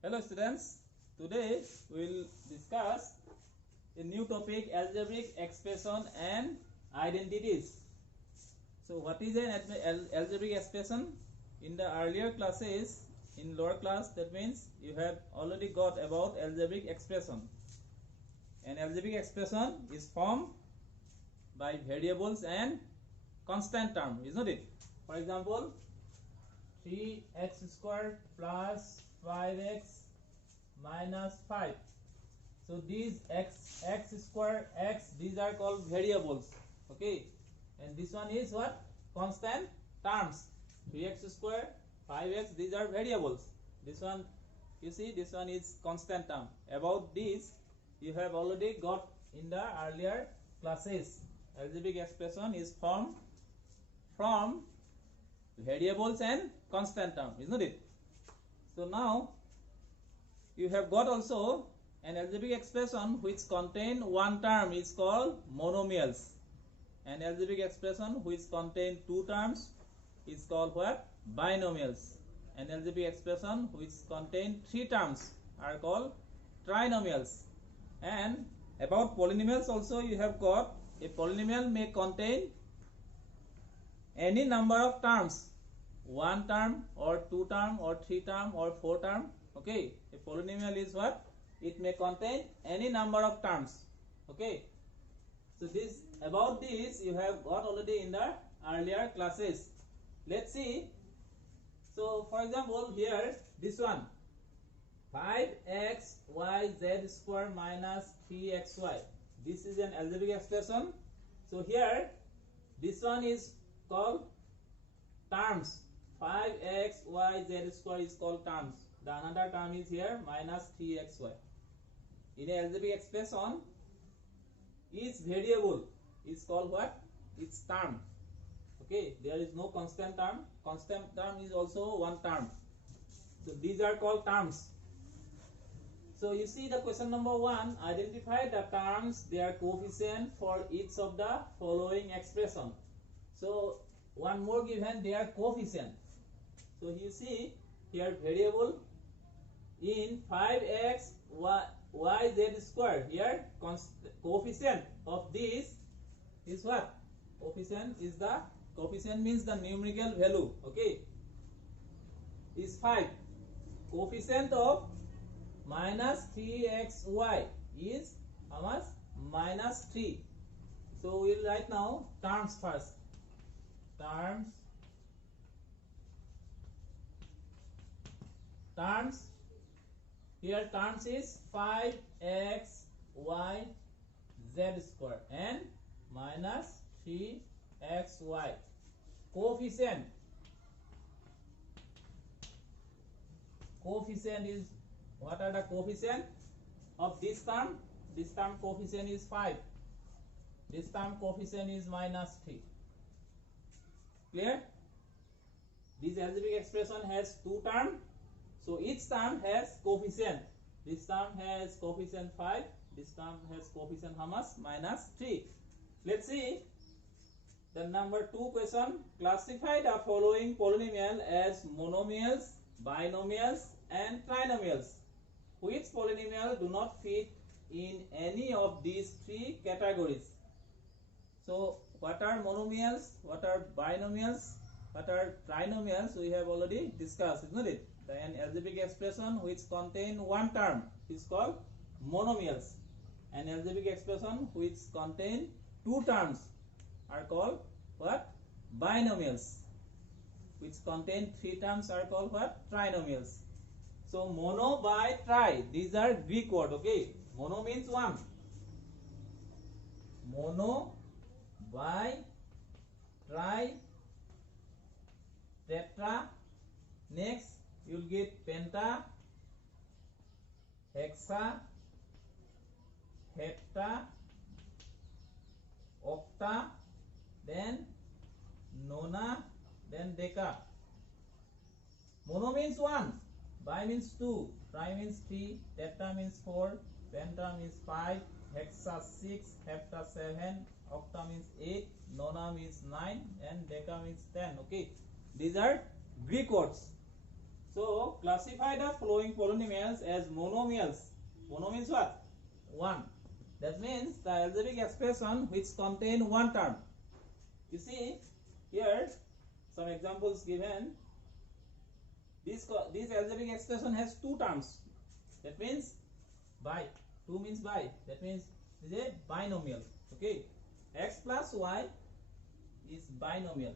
Hello students, today we will discuss a new topic, algebraic expression and identities. So what is an algebraic expression? In the earlier classes, in lower class, that means you have already got about algebraic expression. An algebraic expression is formed by variables and constant term, is not it? For example, 3x squared plus 5x minus 5. So these x square, x, these are called variables. Okay, and this one is what? Constant terms. 3x square, 5x, these are variables. This one, you see, this one is constant term. About this you have already got in the earlier classes. Algebraic expression is formed from variables and constant term, isn't it? So now you have got also an algebraic expression which contain one term is called monomials. An algebraic expression which contain two terms is called what? Binomials. An algebraic expression which contain three terms are called trinomials. And about polynomials also you have got a polynomial may contain any number of terms, one term or two term or three term or four term. Okay, a polynomial is what? It may contain any number of terms. Okay, so this, about this you have got already in the earlier classes. Let's see. So for example, here this one, 5xyz square minus 3xy, this is an algebraic expression. So here this one is called terms. 5xyz square is called terms. The another term is here minus 3xy. In an algebraic expression, each variable is called what? It's term. Okay, there is no constant term. Constant term is also one term. So these are called terms. So you see the question number 1, identify the terms, their coefficient for each of the following expression. So one more given, their coefficient. So you see here variable in 5x yz square, here coefficient of this is what? Coefficient is the, coefficient means the numerical value, okay, is 5. Coefficient of minus 3xy is how much? Minus 3. So we will write now terms first. Terms, here terms is 5x y z square and minus 3xy. Coefficient is, what are the coefficient of this term? This term coefficient is 5. This term coefficient is minus 3. Clear? This algebraic expression has two terms. So each term has coefficient. This term has coefficient 5. This term has coefficient how much? Minus 3. Let's see the number 2 question. Classify the following polynomial as monomials, binomials and trinomials. Which polynomial do not fit in any of these three categories? So what are monomials, what are binomials, what are trinomials? We have already discussed, isn't it? An algebraic expression which contain one term is called monomials. An algebraic expression which contain two terms are called what? Binomials. Which contain three terms are called what? Trinomials. So mono, bi, tri, these are Greek word. Okay, mono means one. Mono, bi, tri, tetra. Next you will get penta, hexa, hepta, octa, then nona, then deca. Mono means one, bi means two, tri means three, tetra means four, penta means 5, hexa 6, hepta 7, octa means 8, nona means 9, and deca means 10. Okay, these are Greek words. So classify the following polynomials as monomials. Mono means what? One. That means the algebraic expression which contain one term. You see here some examples given. This algebraic expression has two terms. That means by. 2 means by. That means it is a binomial. Okay. X plus y is binomial.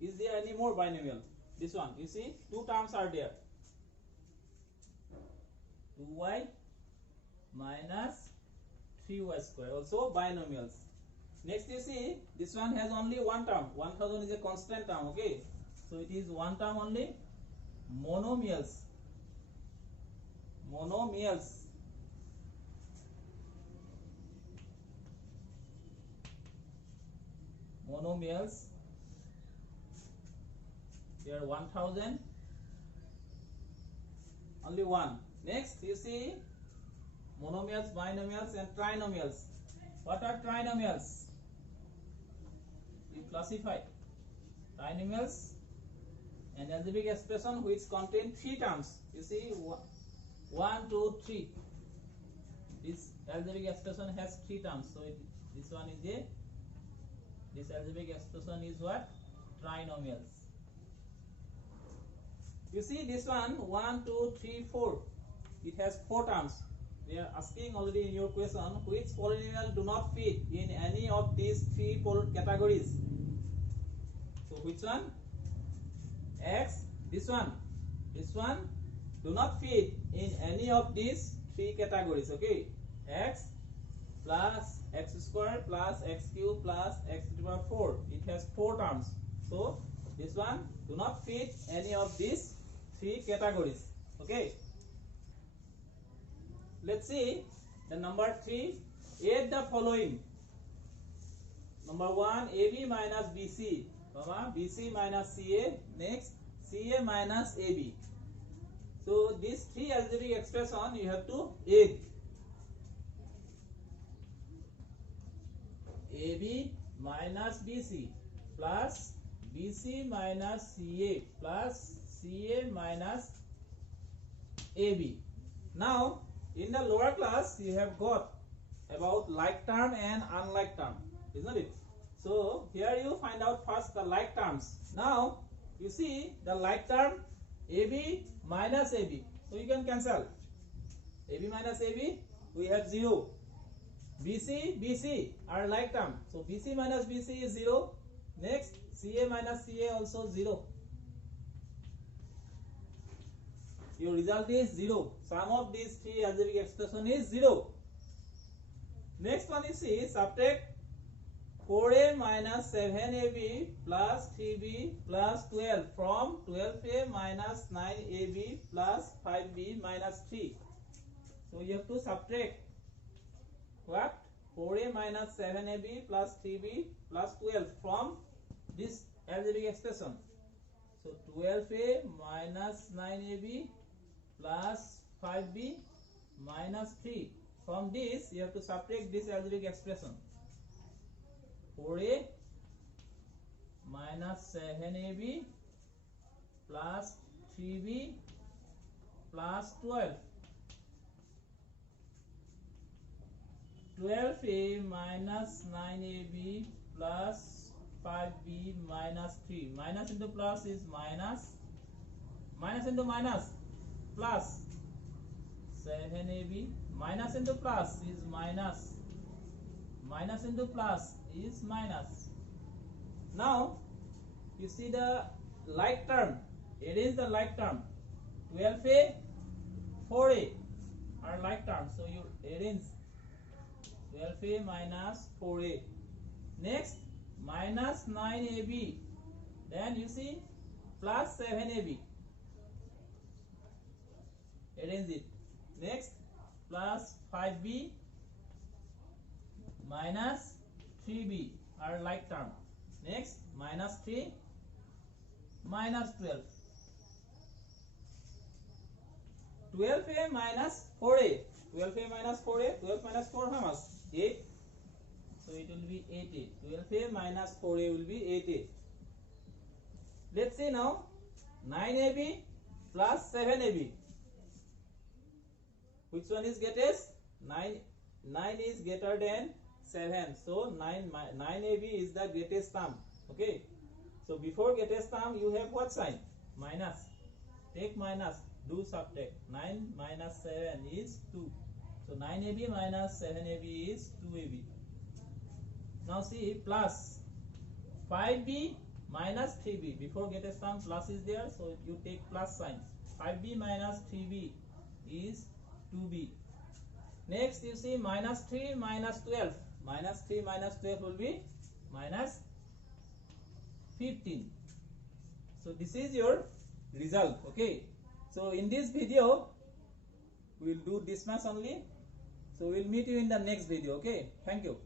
Is there any more binomial? This one. You see two terms are there. 2y minus 3y square. Also binomials. Next you see this one has only one term. 1000 is a constant term. Okay. So it is one term only. Monomials. Monomials. Monomials. Here 1000. Only one. Next you see monomials, binomials and trinomials. What are trinomials? You classify trinomials, an algebraic expression which contain three terms. You see 1, 2, 3. This algebraic expression has three terms. So this one is a, this algebraic expression is what? Trinomials. You see this one 1, 2, 3, 4. It has four terms. They are asking already in your question which polynomial do not fit in any of these three categories. So which one? X. This one do not fit in any of these three categories. Okay. X plus x square plus x cube plus x to the power 4. It has four terms. So this one do not fit any of these three categories. Okay. Let's see the number 3. Add the following. Number 1, AB minus BC, BC minus CA, next CA minus AB. So these three algebraic expression you have to add. AB minus BC plus BC minus CA plus CA minus AB. Now in the lower class you have got about like term and unlike term, isn't it? So here you find out first the like terms. Now you see the like term AB minus AB. So you can cancel. AB minus AB, we have 0. BC, BC are like term. So BC minus BC is 0. Next CA minus CA also 0. Your result is 0. Sum of these three algebraic expression is 0. Next one you see, subtract 4a minus 7ab plus 3b plus 12 from 12a minus 9ab plus 5b minus 3. So you have to subtract what? 4a minus 7ab plus 3b plus 12 from this algebraic expression. So 12a minus 9ab plus 5b minus 3. From this you have to subtract this algebraic expression. 4a minus 7ab plus 3b plus 12. 12a minus 9ab plus 5b minus 3. Minus into plus is minus. Minus into minus. Plus 7ab. Minus into plus is minus. Minus into plus is minus. Now you see the like term. It is the like term. 12a, 4a are like terms. So you arrange 12a minus 4a. Next minus 9ab. Then you see plus 7ab. Arrange it. Next plus 5b minus 3b are like term. Next minus 3 minus 12. 12a minus 4a. 12a minus 4a. 12 minus 4 how much? 8. So it will be be 8a. 12a minus 4a will be 8a. Let's see now. 9ab plus 7ab. Which one is greatest? 9 is greater than 7. So 9ab is the greatest term. Okay. So before greatest term you have what sign? Minus. Take minus. Do subtract. 9 minus 7 is 2. So 9ab minus 7ab is 2ab. Now see plus 5b minus 3b. Before greatest term plus is there, so you take plus sign. 5b minus 3b is 2b. Next you see minus 3 minus 12. Minus 3 minus 12 will be minus 15. So this is your result. Okay. So in this video we will do this much only. So we will meet you in the next video. Okay. Thank you.